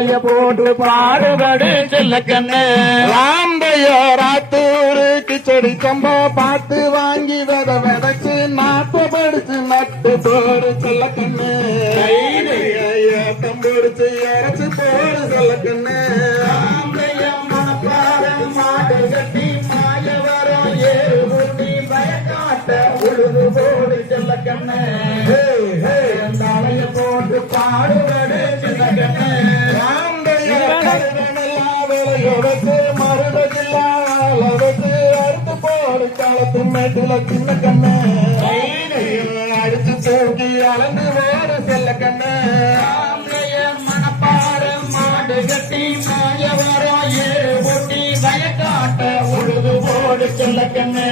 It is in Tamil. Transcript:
தலைய போட்டு பாடுபடு செல்லக்கண்ணு ராம்பையோராத்தூருக்கு செடி கம்ப பார்த்து வாங்கி விதைச்சு நாட்டு படிச்சு நட்டு போடு செல்லக்கண்ணு தம்பிடிச்சு இறச்சு போடு செல்லக்கண்ணு மாடு கட்டி மாயவரம் ஏறு ஊட்டி பயக்காட்ட உழுது போடு செல்லக்கண்ணு தலைய போட்டு பாடுபடு செல்லக்கண்ணு விளையோடத்து மருதகில்லா அளவுக்கு அறுத்து போடு காலத்து மேட்டுல சின்ன கண்ணு அடிச்சு தூக்கி அளந்து வேறு செல்ல கண்ணு மனப்பாடு மாடு கட்டி மாயவரம் ஏறு ஊட்டி பயக்காட்ட உழுது போடு செல்லக்கண்ணு